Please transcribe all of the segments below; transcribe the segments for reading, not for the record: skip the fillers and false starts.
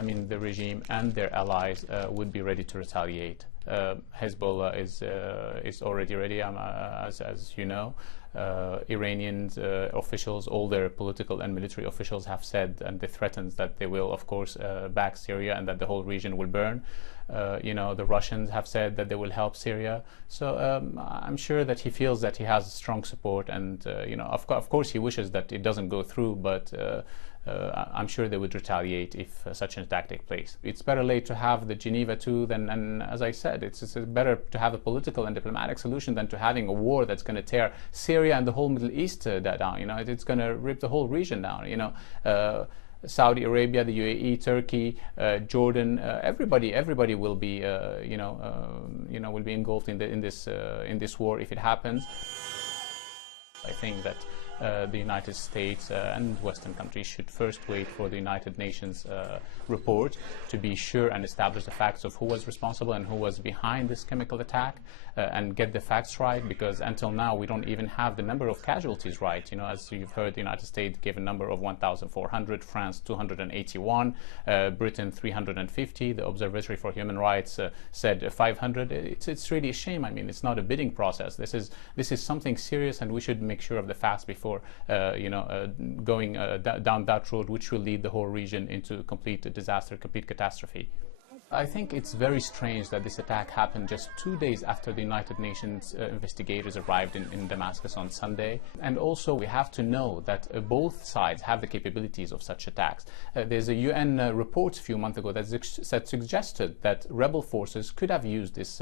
I mean, the regime and their allies would be ready to retaliate. Hezbollah is already ready, as you know. Iranian officials, all their political and military officials have said, and they threatened that they will, of course, back Syria and that the whole region will burn. The Russians have said that they will help Syria. So I'm sure that he feels that he has strong support, and of course he wishes that it doesn't go through, but I'm sure they would retaliate if such an attack takes place. It's better late to have the Geneva II and as I said, it's better to have a political and diplomatic solution than to having a war that's going to tear Syria and the whole Middle East down. It's going to rip the whole region down. Saudi Arabia, the UAE, Turkey, Jordan, everybody will be, will be engulfed in this war if it happens. I think that the United States and Western countries should first wait for the United Nations report to be sure and establish the facts of who was responsible and who was behind this chemical attack, and get the facts right, because until now we don't even have the number of casualties right. As you've heard, the United States gave a number of 1,400, France 281, Britain 350, the Observatory for Human Rights said 500. It's really a shame. I mean, it's not a bidding process. This is something serious, and we should make sure of the facts before going down that road, which will lead the whole region into complete disaster, complete catastrophe. I think it's very strange that this attack happened just 2 days after the United Nations investigators arrived in Damascus on Sunday. And also we have to know that both sides have the capabilities of such attacks. There's a UN report a few months ago that suggested that rebel forces could have used these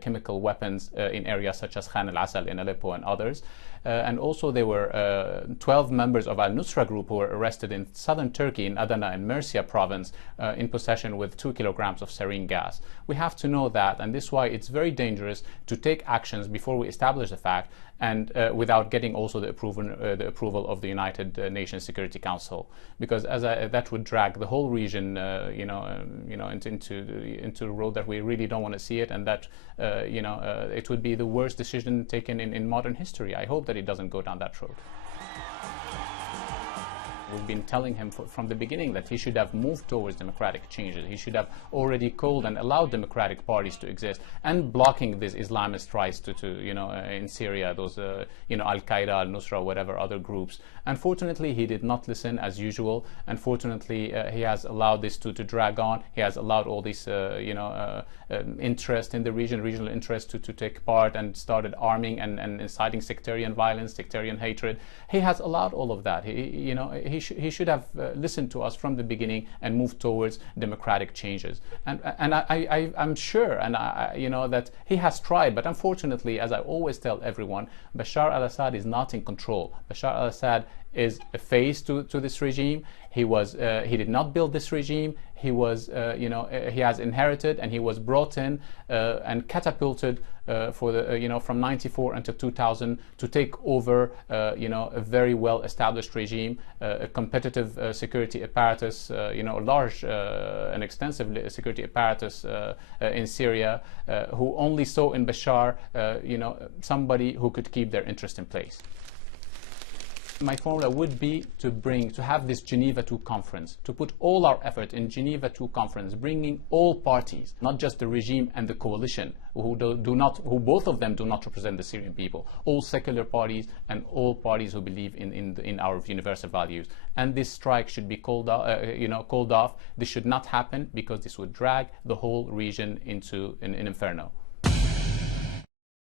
chemical weapons in areas such as Khan al-Assal in Aleppo and others. And also there were 12 members of Al-Nusra group who were arrested in southern Turkey in Adana and Mercia province in possession with 2 kilograms of sarin gas. We have to know that, and this is why it's very dangerous to take actions before we establish the fact, and without getting also the approval of the United Nations Security Council, because that would drag the whole region into a road that we really don't want to see it, and that it would be the worst decision taken in modern history. I hope that it doesn't go down that road. We've been telling him from the beginning that he should have moved towards democratic changes. He should have already called and allowed democratic parties to exist, and blocking this Islamist rise in Syria, those Al-Qaeda, Al-Nusra, whatever other groups. Unfortunately, he did not listen as usual. Unfortunately, he has allowed this to drag on. He has allowed all this interest in the region, regional interest to take part, and started arming and inciting sectarian violence, sectarian hatred. He has allowed all of that. He should have listened to us from the beginning and moved towards democratic changes. And I'm sure, and that he has tried, but unfortunately, as I always tell everyone, Bashar al-Assad is not in control. Bashar al-Assad is a face to this regime. He did not build this regime. He he has inherited, and he was brought in and catapulted from 94 until 2000 to take over a very well established regime, a competitive security apparatus, a large and extensive security apparatus in Syria, who only saw in Bashar somebody who could keep their interest in place. My formula would be to have this Geneva II conference, to put all our effort in Geneva II conference, bringing all parties, not just the regime and the coalition, who both of them do not represent the Syrian people, all secular parties and all parties who believe in our universal values. And this strike should be called off. This should not happen, because this would drag the whole region into an inferno.